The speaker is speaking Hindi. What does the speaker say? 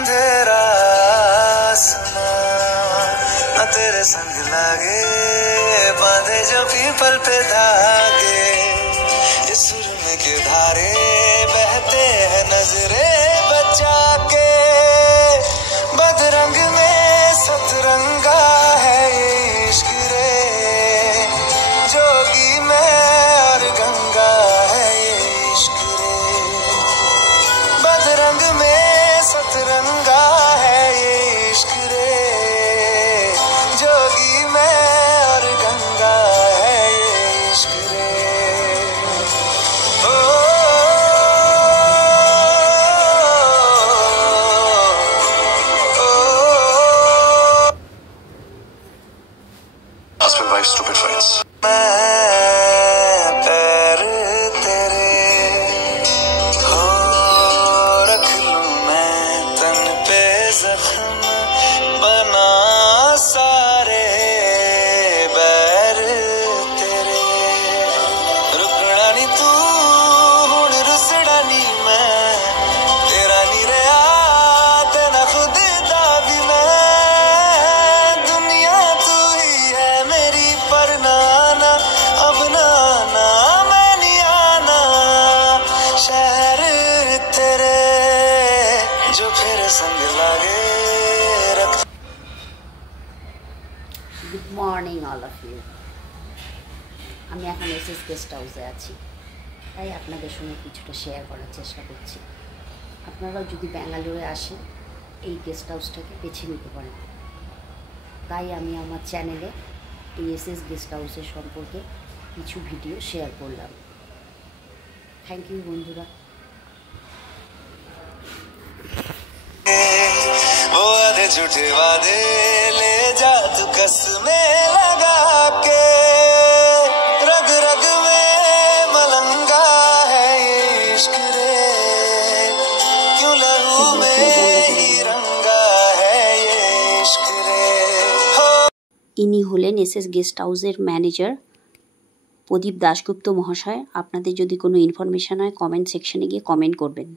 अंधेरा आसमां न तेरे संग लागे, बांधे जो पीपल पे धागे, इस सुरमे के धारे बहते हैं नजरे बचा के। बदरंग में सतरंगा है ये इश्क रे, जोगी मैं और गंगा है ये इश्क रे। बदरंग में सतरंगा है ये इश्क रे, जोगी मैं और गंगा है ये इश्क रे। ओ, Husband wife stupid fights. मैं पैर तेरे हो रख लूं मैं तन पे जख्म, बना सारे बैर तेरे। रुकना नी तू हुण रुसड़ा नी मैं, तेरा नी रहा ते ना खुद दा भी मैं। दुनिया तू ही है मेरी पर ना आना, अब ना आना मैं नहीं आना। शहर तेरे जो फिर संग लागे रख। Good morning all of you. আমি এখন এসএস গেস্ট হাউসে আছি, তাই আপনাদের সঙ্গে কিছুটা শেয়ার করার চেষ্টা করছি। আপনারাও যদি ব্যাঙ্গালোরে আসেন এই গেস্ট হাউসটাকে বেছে নিতে পারেন। তাই আমি আমার চ্যানেলে এই এসএস গেস্ট হাউসের সম্পর্কে কিছু ভিডিও শেয়ার করলাম। থ্যাংক ইউ বন্ধুরা। वो आधे झूठे वादे ले जा तू कसमें लगा के, रग रग में मलंगा है ये इश्क रे, क्यों लहू में ही रंगा है ये इश्क रे। हो ইনি হলেন এসএস গেস্ট হাউসের ম্যানেজার প্রদীপ দাশগুপ্ত মহাশয়। আপনাদের যদি কোনো ইনফরমেশন হয় কমেন্ট সেকশনে গিয়ে কমেন্ট করবেন।